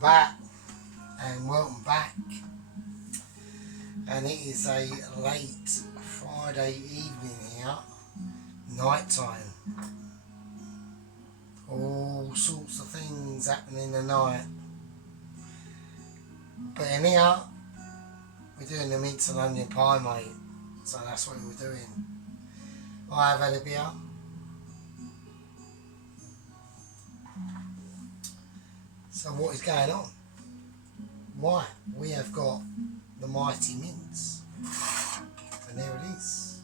back and welcome back, and it is a late Friday evening here, night time. All sorts of things happening in the night, but in here we're doing the mince and onion pie, mate, so that's what we're doing. I have had a beer. So what is going on? Why? We have got the mighty mince, and there it is.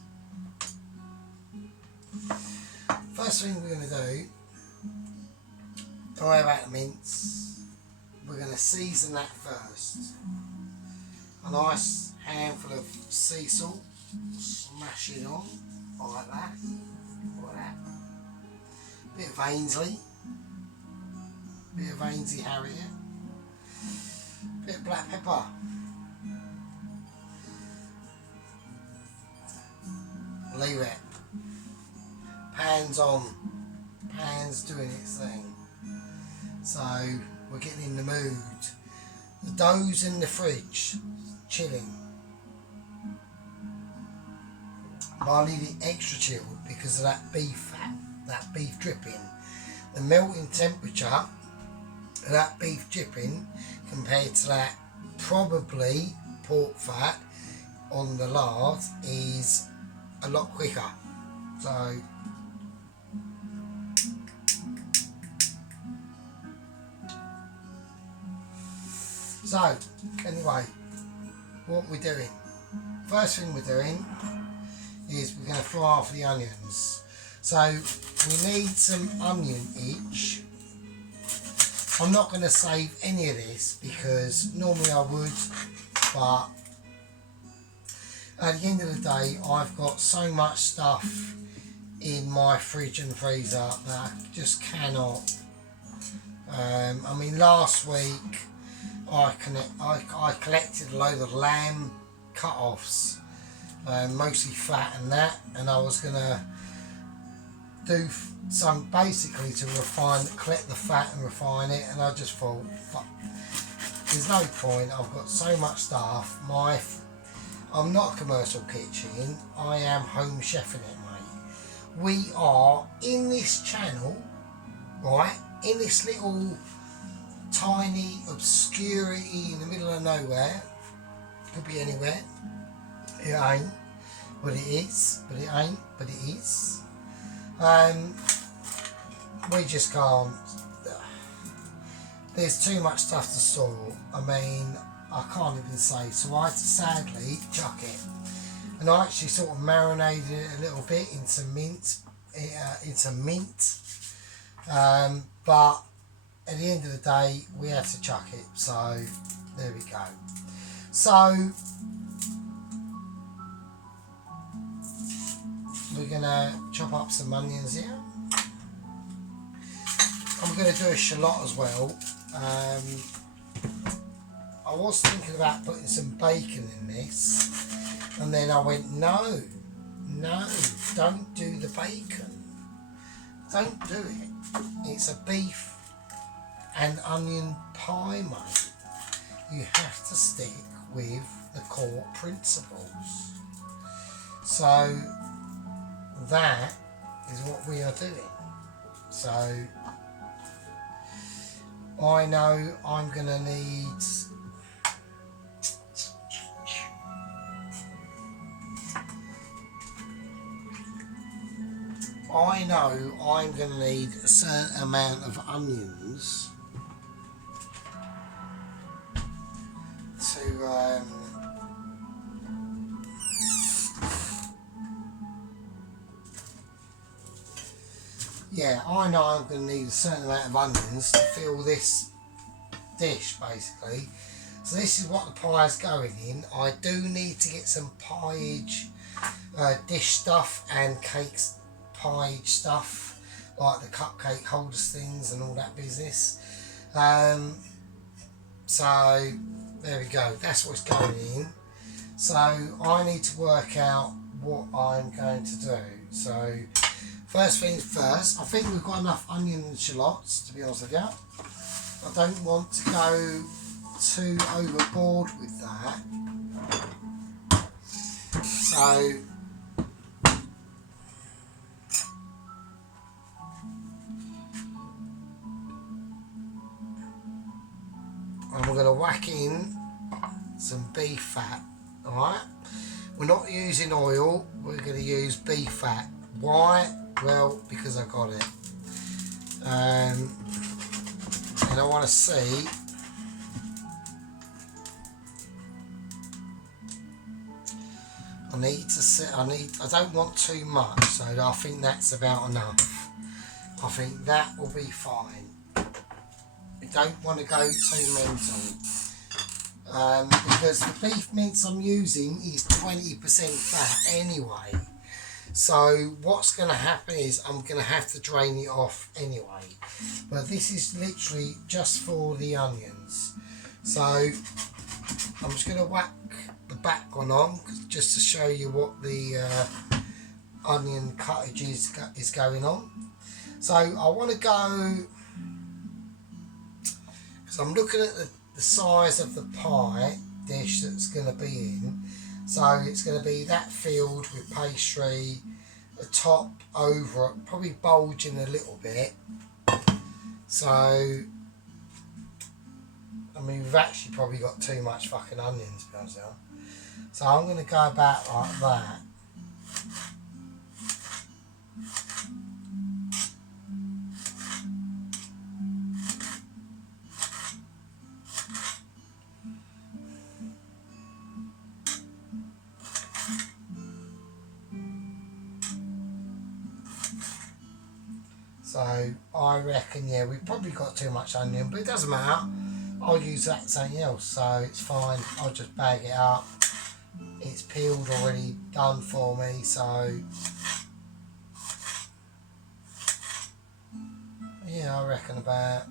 First thing we're going to do, don't worry about the mince, we're going to season that first. A nice handful of sea salt, smash it on like that, bit of Ainsley, Harrier, bit of black pepper, leave it, pans on, pans doing its thing. So we're getting in the mood. The dough's in the fridge, chilling. But I leave it extra chilled because of that beef fat, that beef dripping. The melting temperature of that beef dripping compared to that probably pork fat on the lard is a lot quicker. So anyway, what we're doing, first thing we're doing is we're going to fry off the onions. So we need some onion each. I'm not going to save any of this because normally I would, but at the end of the day I've got so much stuff in my fridge and freezer that I just cannot. I mean, last week I collected a load of lamb cut-offs, mostly fat and that, and I was going to do some basically to collect the fat and refine it, and I just thought, fuck, there's no point, I've got so much stuff. I'm not a commercial kitchen, I am home chefing it, mate. We are in this channel, right, in this little tiny obscurity in the middle of nowhere, could be anywhere, it ain't, but it is, but it ain't, but it is. We just can't, there's too much stuff to store. I mean, I can't even say, so I had to sadly chuck it. And I actually sort of marinated it a little bit into mint, but at the end of the day we had to chuck it, so there we go. So we're gonna chop up some onions here. I'm going to do a shallot as well. I was thinking about putting some bacon in this, and then I went, no, don't do the bacon. Don't do it. It's a beef and onion pie, mate. You have to stick with the core principles. So that is what we are doing. So I know I'm going to need a certain amount of onions to yeah, I know I'm going to need a certain amount of onions to fill this dish, basically. So this is what the pie is going in. I do need to get some pieage dish stuff and cakes pieage stuff, like the cupcake holders things and all that business. So there we go, that's what's going in. So I need to work out what I'm going to do. So first things first, I think we've got enough onion and shallots, to be honest with you. I don't want to go too overboard with that. So and we're going to whack in some beef fat. Alright, we're not using oil, we're going to use beef fat. Why? Well, because I got it. And I want to see I don't want too much, so I think that's about enough. I think that will be fine. I don't want to go too mental. Because the beef mince I'm using is 20% fat anyway. So what's going to happen is I'm going to have to drain it off anyway. But this is literally just for the onions. So I'm just going to whack the back one on just to show you what the onion cuttage is going on. So I want to go, because I'm looking at the size of the pie dish that's going to be in. So it's going to be that filled with pastry, the top over it, probably bulging a little bit. So, I mean, we've actually probably got too much fucking onions, to be honest with you. So I'm going to go about like that. So I reckon, yeah, we've probably got too much onion, but it doesn't matter. I'll use that for something else, so it's fine. I'll just bag it up. It's peeled already, done for me, so yeah, I reckon about.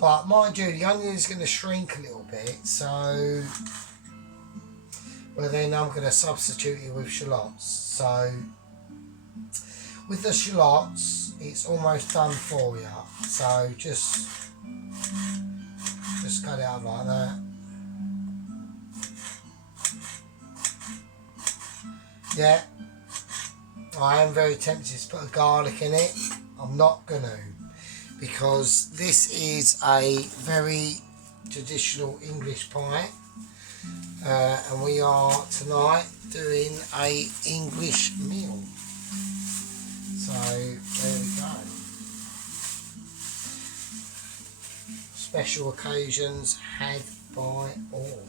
But mind you, the onion is going to shrink a little bit, so well, then I'm going to substitute it with shallots. So with the shallots, it's almost done for you. So just cut it out like that. Yeah, I am very tempted to put a garlic in it. I'm not going to, because this is a very traditional English pie. And we are tonight doing a English meal. So there we go. Special occasions had by all.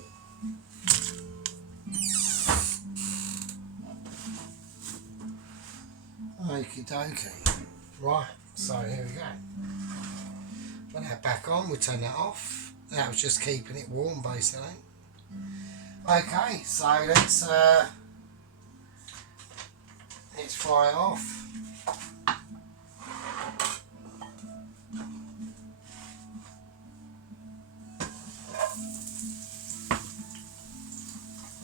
Okie dokie. Right, so here we go. Put that back on, we'll turn that off. That was just keeping it warm basically. Okay, so let's fry it off.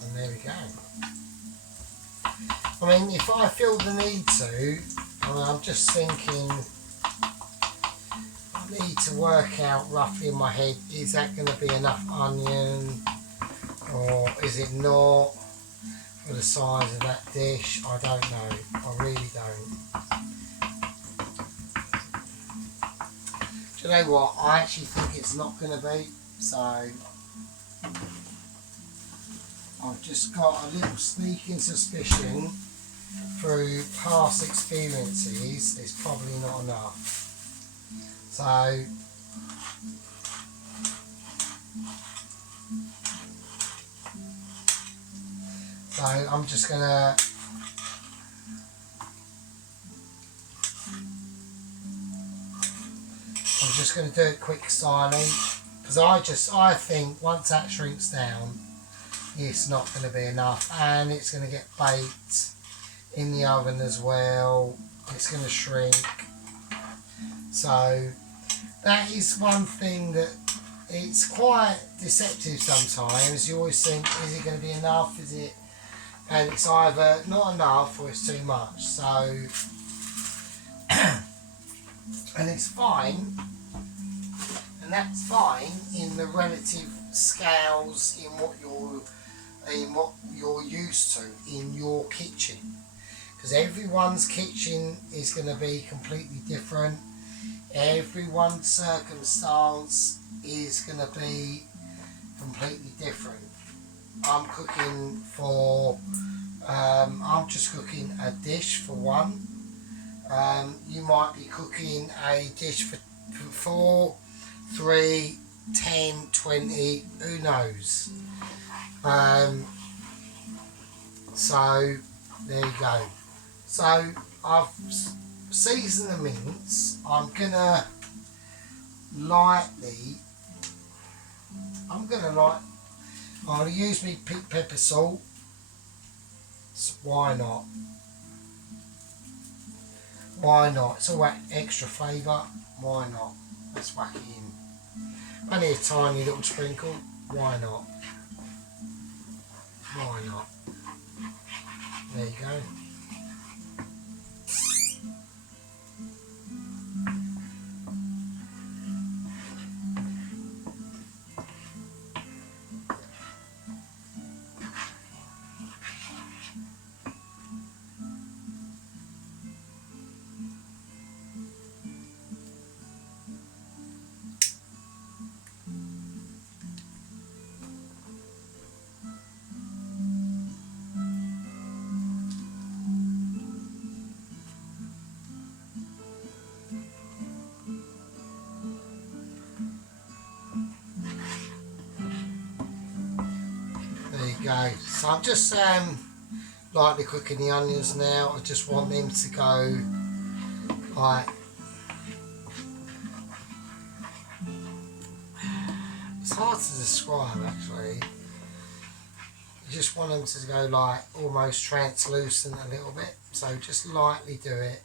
And there we go. I mean, if I feel the need to, I'm just thinking, I need to work out roughly in my head, is that going to be enough onion, or is it not, for the size of that dish? I don't know, I really don't. Do you know what, I actually think it's not going to be, so I've just got a little sneaking suspicion through past experiences it's probably not enough. So I'm just gonna do it quick styling, because I think once that shrinks down, it's not going to be enough, and it's going to get baked in the oven as well. It's going to shrink. So that is one thing that it's quite deceptive sometimes. You always think, is it going to be enough? Is it? And it's either not enough or it's too much. So and it's fine, and that's fine in the relative scales in what you're used to in your kitchen, because everyone's kitchen is going to be completely different. Everyone's circumstance is going to be completely different. I'm cooking for I'm just cooking a dish for one. You might be cooking a dish for 4, 3, 10, 20, who knows. So there you go. So I've seasoned the mince. I'm gonna use me pepper salt. So why not? Why not? It's all that extra flavour. Why not? Let's whack it in. Only a tiny little sprinkle. Why not? Why not? There you go. Go. So I'm just lightly cooking the onions now. I just want them to go like, it's hard to describe actually. You just want them to go like almost translucent a little bit, so just lightly do it.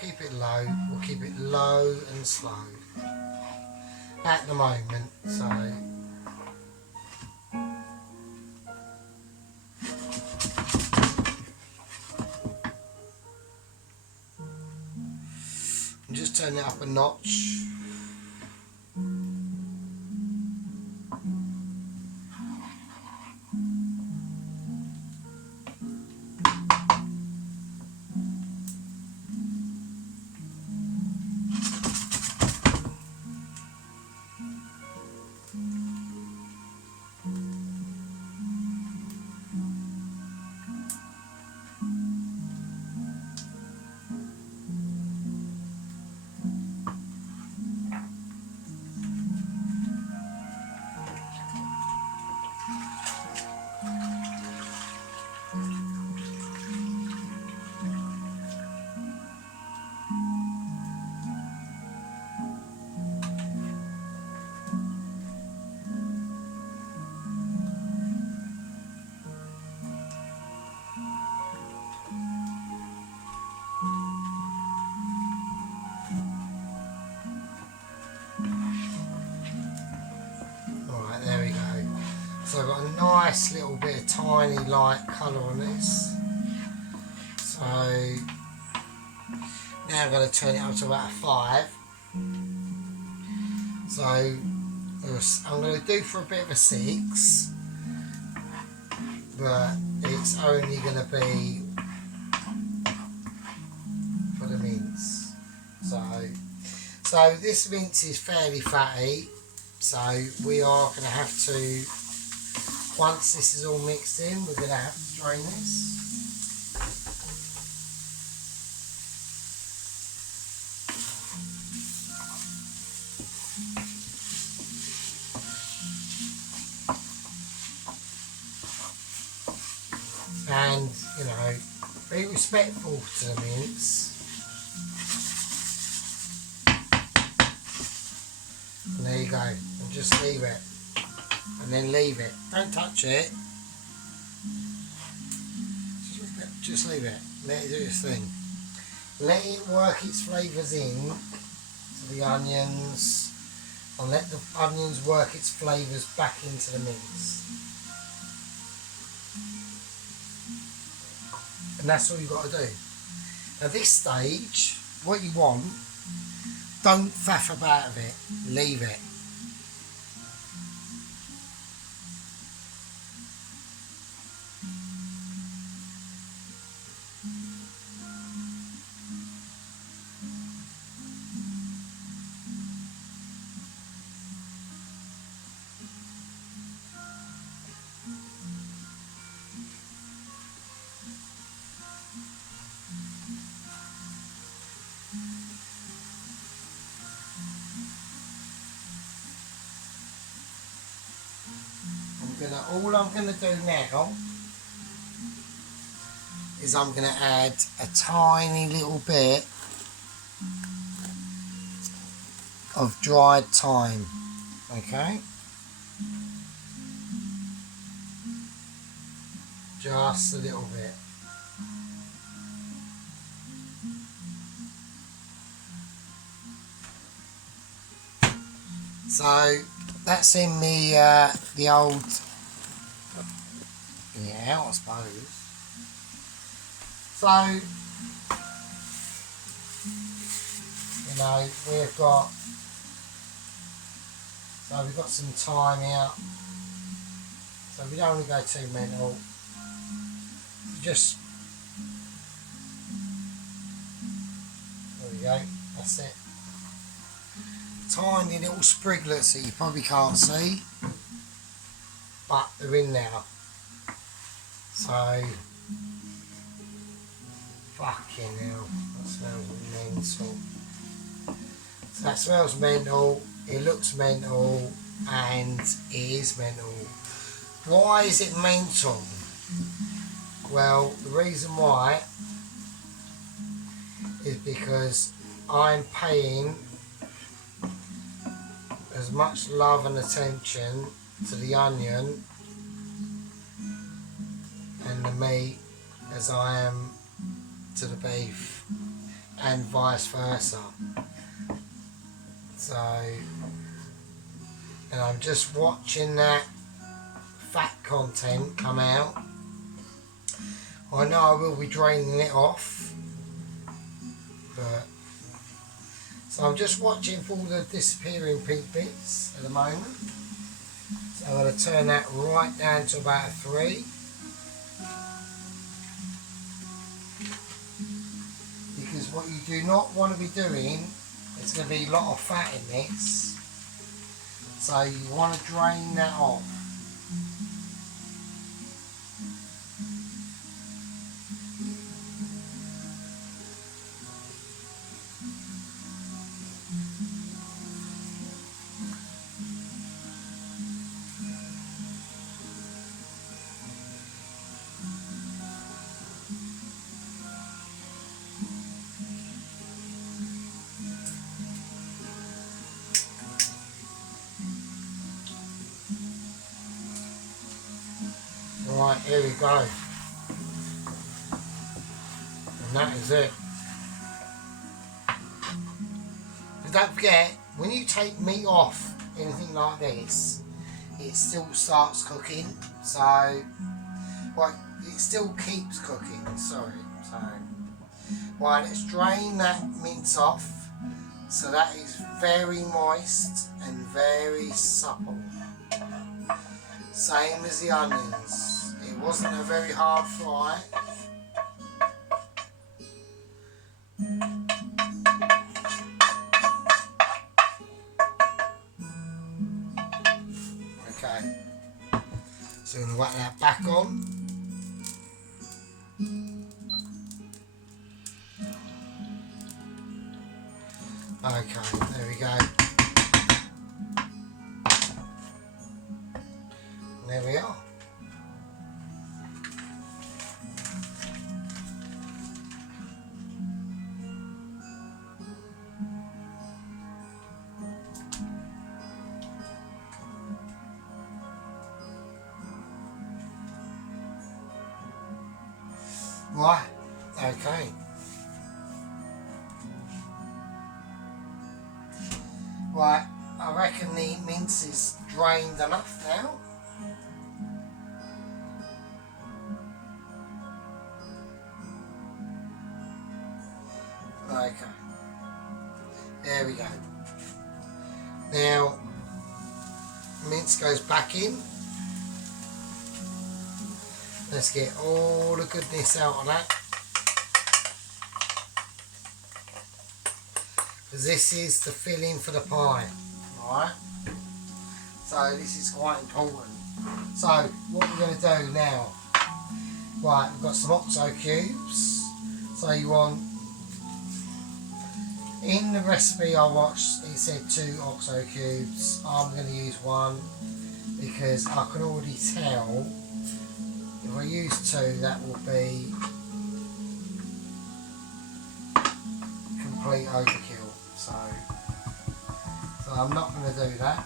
Keep it low. We'll keep it low and slow at the moment. So I'm just turning it up a notch. So I've got a nice little bit of tiny light colour on this. So now I'm going to turn it up to about a 5. So I'm going to do for a bit of a 6, but it's only going to be for the mince. So this mince is fairly fatty, so we are going to have to, once this is all mixed in, we're going to have to drain this. And, you know, be respectful to the mince. And there you go. And just leave it. And then leave it. Don't touch it. Just leave it. Let it do its thing. Let it work its flavours in to the onions. And let the onions work its flavours back into the mince. And that's all you've got to do. At this stage, what you want, don't faff about with it, leave it. All I'm gonna do now is I'm gonna add a tiny little bit of dried thyme, okay? Just a little bit. So that's in the old, yeah, I suppose. So, you know, we've got some thyme out. So we don't want to go too mental. Just, there we go, that's it. Tiny little spriglets that you probably can't see, but they're in now. So, fucking hell, that smells mental. So that smells mental, it looks mental, and it is mental. Why is it mental? Well, the reason why is because I'm paying as much love and attention to the onion and the meat as I am to the beef, and vice versa. So, and I'm just watching that fat content come out. I know I will be draining it off, but so I'm just watching for all the disappearing pink bits at the moment. So I'm going to turn that right down to about a 3. Because what you do not want to be doing, there's going to be a lot of fat in this. So you want to drain that off. Right, here we go. And that is it. But don't forget, when you take meat off anything like this, it still starts cooking. So, well, it still keeps cooking, sorry. So, right, let's drain that mince off. So that is very moist and very supple. Same as the onions. It wasn't a very hard fry. Okay. So I'm going to whack that back on. Okay, there we go. There we are. Right, okay. Right, I reckon the mince is drained enough now. Okay. There we go. Now, mince goes back in. Let's get all the goodness out of that. Because this is the filling for the pie. Alright? So this is quite important. So what we're going to do now. Right, we've got some oxo cubes. So you want, in the recipe I watched, it said 2 oxo cubes. I'm going to use 1 because I can already tell if I use 2 that will be complete overkill. So I'm not going to do that.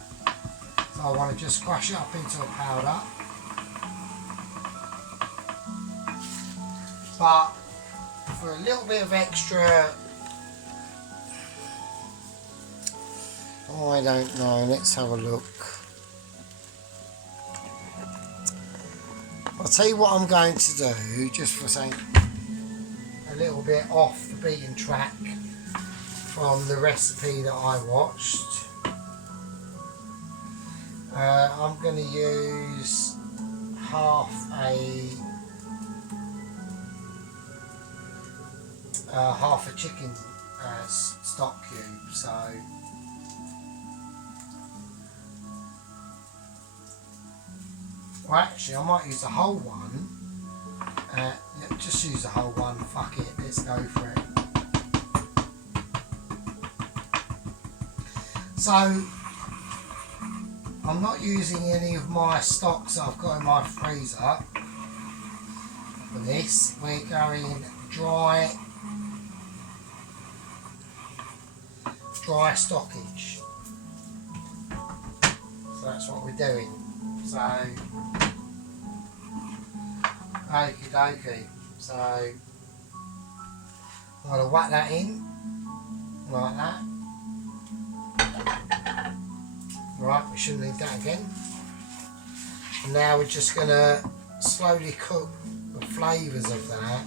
So I want to just crush it up into a powder. But for a little bit of extra, I don't know, let's have a look. I'll tell you what I'm going to do, just for saying a little bit off the beaten track from the recipe that I watched. I'm going to use half a chicken stock cube. So well, actually I might use the whole one. Just use the whole one, fuck it, let's go for it. So I'm not using any of my stocks that I've got in my freezer for this. We're going dry stockage. So that's what we're doing. So okie dokie. So I'm going to whack that in like that. Right, we shouldn't need that again. And now we're just going to slowly cook the flavours of that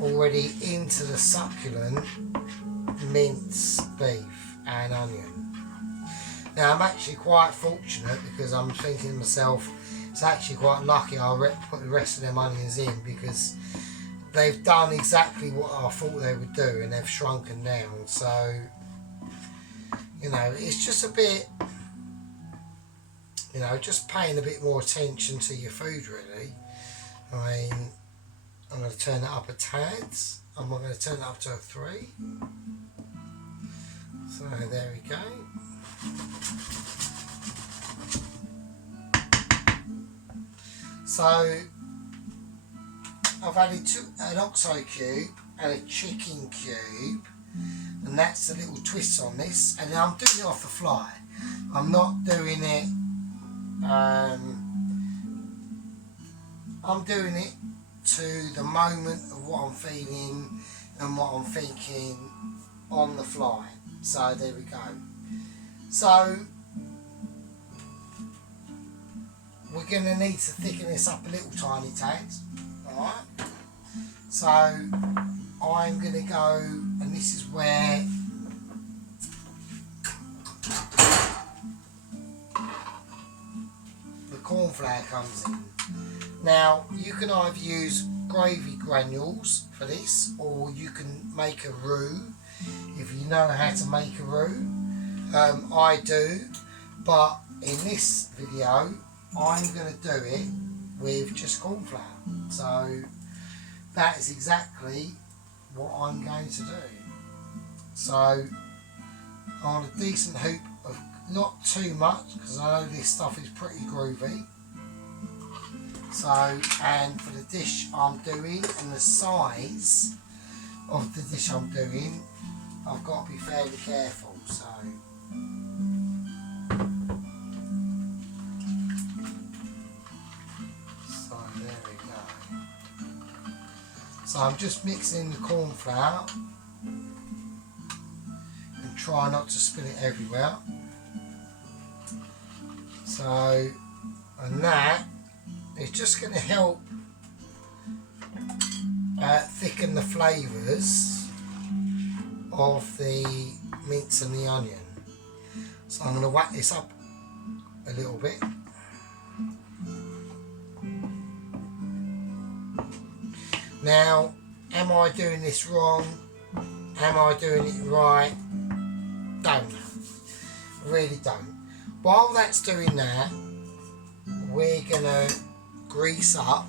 already into the succulent minced beef and onion. Now I'm actually quite fortunate because I'm thinking to myself, it's actually quite lucky I put the rest of them onions in because they've done exactly what I thought they would do and they've shrunken down. So, you know, it's just a bit, you know, just paying a bit more attention to your food really. I mean, I'm going to turn it up a tad. I'm going to turn it up to a 3. So there we go. So I've added an oxo cube and a chicken cube, and that's the little twist on this. And then I'm doing it off the fly. I'm not doing it. I'm doing it to the moment of what I'm feeling and what I'm thinking on the fly. So there we go. So we're going to need to thicken this up a little tiny tad. Alright. So I'm going to go, and this is where the corn flour comes in. Now you can either use gravy granules for this, or you can make a roux if you know how to make a roux. I do, but in this video I'm going to do it with just corn flour. So that is exactly what I'm going to do. So I want a decent hoop of, not too much because I know this stuff is pretty groovy. So, and for the dish I'm doing and the size of the dish I'm doing, I've got to be fairly careful. So there we go. So I'm just mixing the corn flour and try not to spill it everywhere. So, and that is just going to help thicken the flavours of the mince and the onion. So I'm going to whack this up a little bit. Now, am I doing this wrong? Am I doing it right? Don't know. I really don't. While that's doing that, we're going to grease up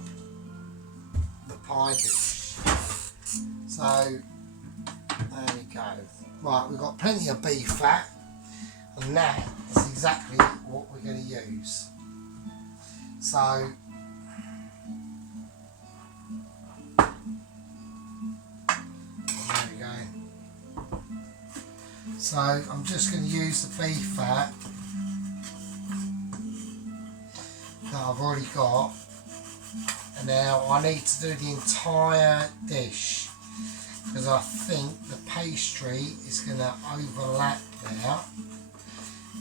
the pie dish. So, there we go. Right, we've got plenty of beef fat, and that is exactly what we're going to use. So, there we go. So, I'm just going to use the beef fat that I've already got, and now I need to do the entire dish because I think the pastry is going to overlap there,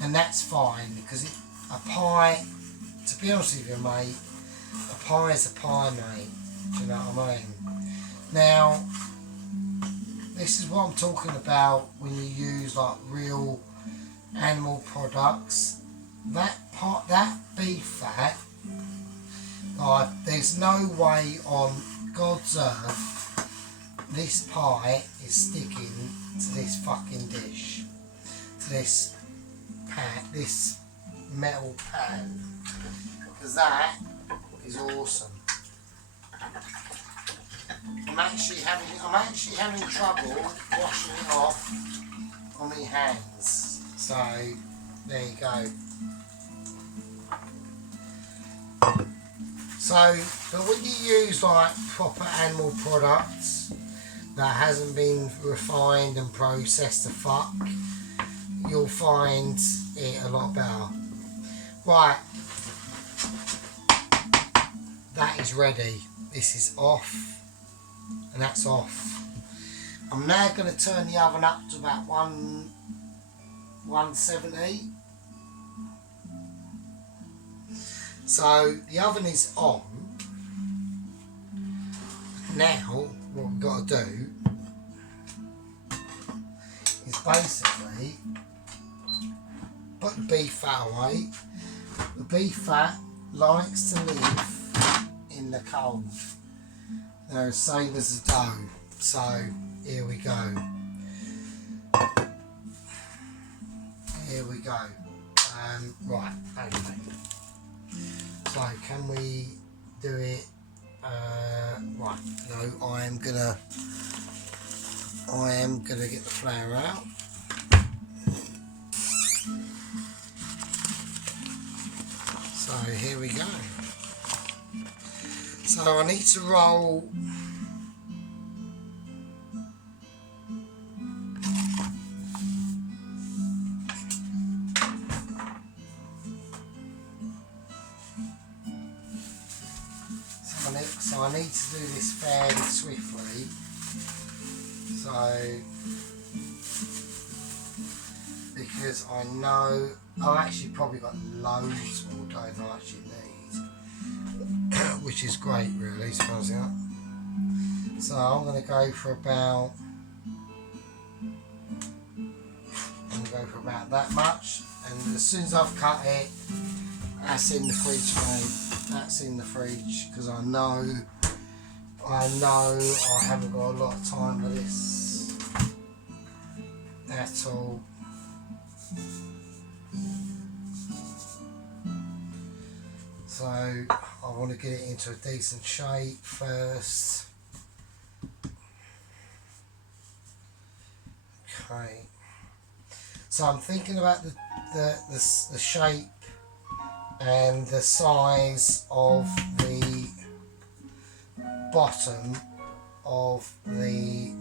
and that's fine because a pie, to be honest with you mate, a pie is a pie mate, do you know what I mean? Now this is what I'm talking about when you use like real animal products. That beef fat, like, there's no way on God's earth this pie is sticking to this fucking dish, to this pan, this metal pan, because that is awesome. I'm actually having trouble washing it off on my hands. So there you go. So, but when you use like proper animal products that hasn't been refined and processed to fuck, you'll find it a lot better. Right, that is ready. This is off, and that's off. I'm now going to turn the oven up to about 170. So the oven is on. Now what we've got to do is basically put the beef fat away. The beef fat likes to live in the cold. They're the same as the dough. So here we go. Here we go. Right, okay. So can we do it? Right, no, I am gonna get the flour out. So here we go. So I need to roll so I need to do this fairly swiftly. So because I know I've actually probably got loads more dough than I actually need, which is great really, suppose it. So I'm going to go for about that much, and as soon as I've cut it, that's in the fridge, mate. That's in the fridge because I know I haven't got a lot of time for this at all. So I want to get it into a decent shape first. Okay. So I'm thinking about the shape and the size of the bottom of the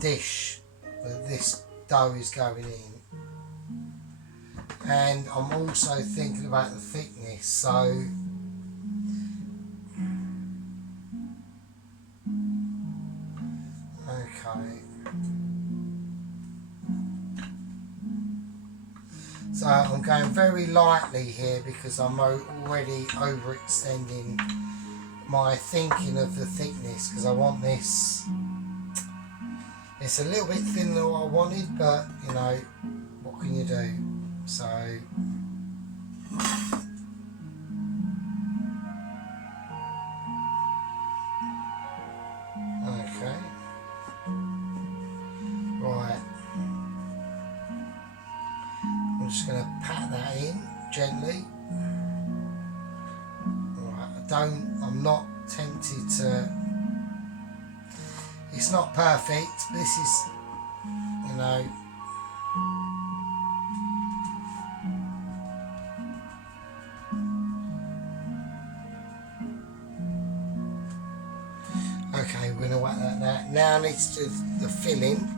dish that this dough is going in, and I'm also thinking about the thickness. So okay. So I'm going very lightly here because I'm already overextending my thinking of the thickness, because I want this. It's a little bit thinner than what I wanted, but you know, what can you do? So okay, right. I'm just going to pat that in gently. Right, I'm not tempted to. It's not perfect. This is, you know. Okay, we're going to whack that. Now I need to do the filling.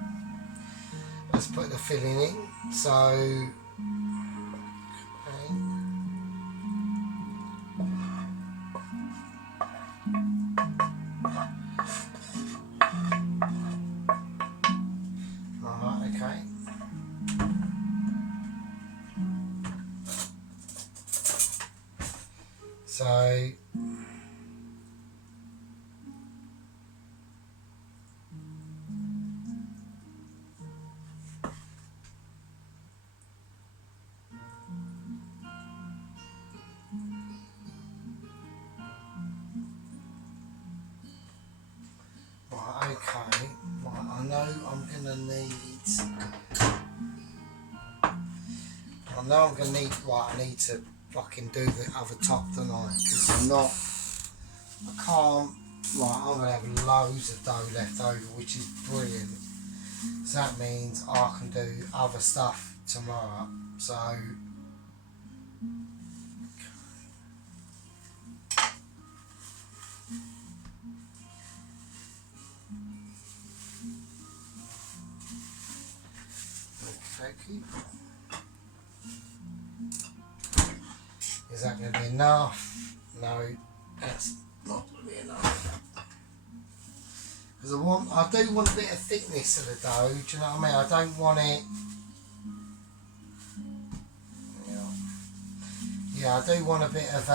Let's put the filling in. So, okay. Alright, okay. So, okay, right, I know I'm going to need, right, I need to fucking do the other top, don't I? Because I can't, right, I'm going to have loads of dough left over, which is brilliant. So that means I can do other stuff tomorrow, so. Okay. Is that going to be enough? No, that's not going to be enough. Because I do want a bit of thickness of the dough. Do you know what I mean? I don't want it. Yeah, I do want a bit of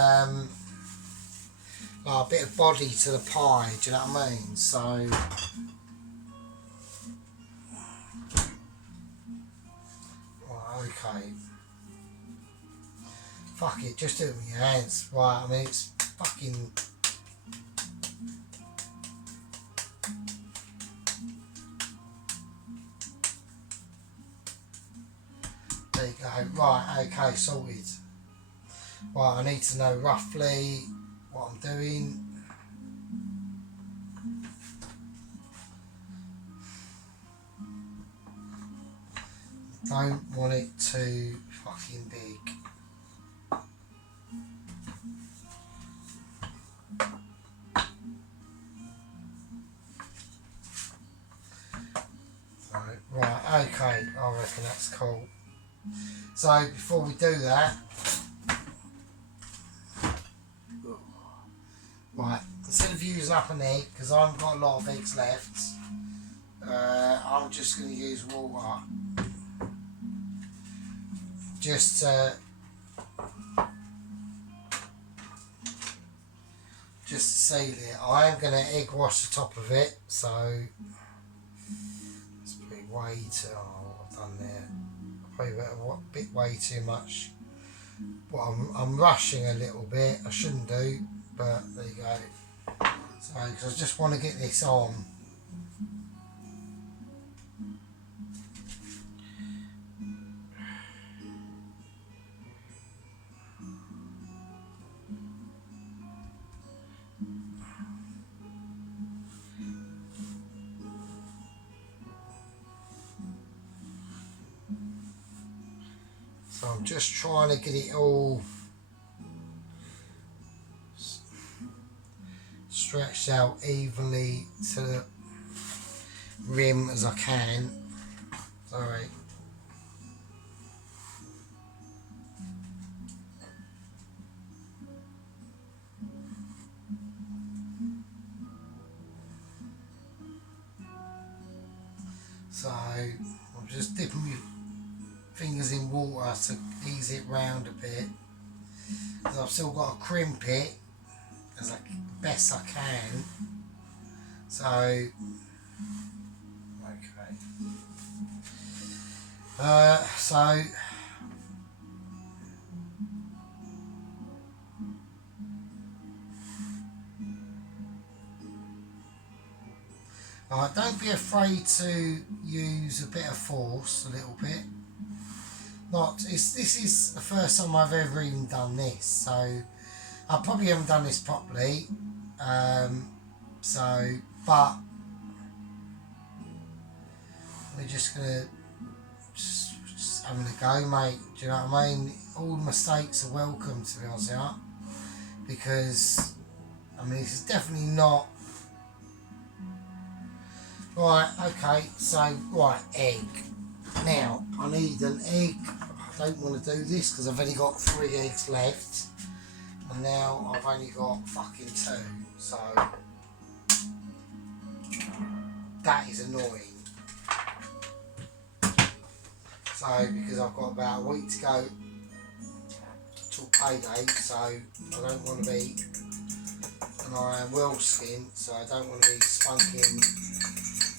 like a bit of body to the pie. Do you know what I mean? So. Okay. Fuck it, just do it with your hands. Right, I mean, it's fucking. There you go. Right, okay, sorted. Right, I need to know roughly what I'm doing. Don't want it too fucking big. So, right, okay, I reckon that's cool. So before we do that, right, instead of using up an egg, because I haven't got a lot of eggs left, I'm just going to use water. Just to seal it. I am going to egg wash the top of it, so it's probably way too. Oh, what I've done there, probably a bit way too much. Well, I'm rushing a little bit. I shouldn't do, but there you go. So, because I just want to get this on. So I'm just trying to get it all stretched out evenly to the rim as I can. Sorry. So I'm just dipping my fingers in water to ease it round a bit, because I've still got to crimp it as best I can. So, okay. So. Right, don't be afraid to use a bit of force, a little bit. This is the first time I've ever even done this, so I probably haven't done this properly. But we're just gonna just having a go, mate. Do you know what I mean? All mistakes are welcome, to be honest, yeah. Because I mean, this is definitely not. Right, okay, so, right, egg. Now, I need an egg. I don't want to do this because I've only got 3 eggs left. And now I've only got fucking 2. So, that is annoying. So, because I've got about a week to go till payday, so I don't want to be, and I am well skinned, so I don't want to be spunking.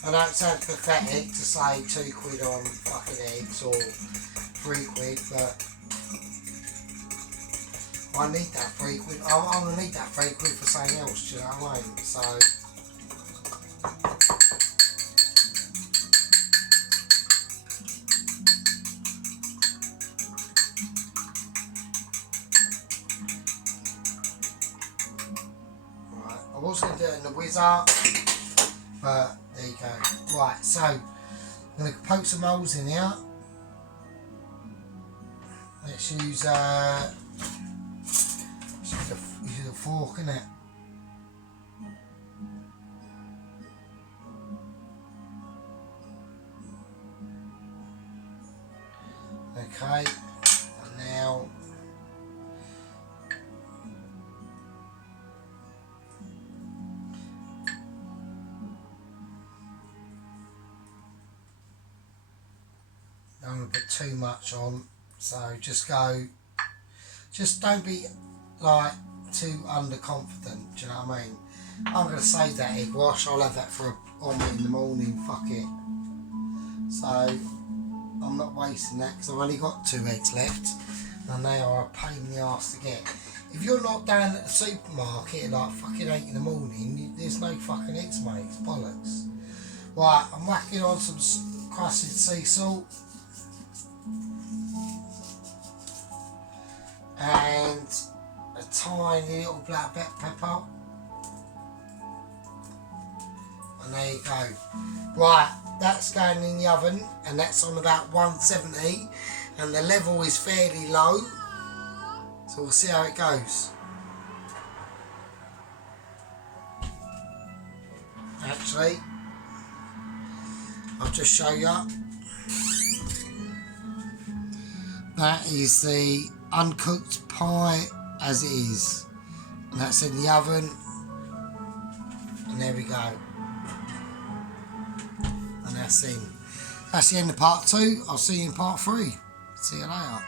I know it sounds pathetic to say £2 on fucking eggs or £3, but I need that £3. I'm going to need that £3 for something else, do you know what I mean? So, right, I was going to do it in the Whizzer, but there you go. Right, so I'm going to poke some holes in here. Let's use a fork, innit? Okay, and now don't want to put too much on, so just don't be like too underconfident, do you know what I mean? I'm going to save that egg wash, I'll have that for an omelette in the morning, fuck it. So I'm not wasting that because I've only got 2 eggs left and they are a pain in the arse to get. If you're not down at the supermarket at like fucking 8 in the morning, there's no fucking eggs, mate, it's bollocks. Right, I'm whacking on some crusted sea salt. And a tiny little black pepper. And there you go. Right, that's going in the oven and that's on about 170 and the level is fairly low. So we'll see how it goes. Actually, I'll just show you. That is the uncooked pie as it is. And that's in the oven. And there we go. And that's in. That's the end of part 2. I'll see you in part 3. See you later.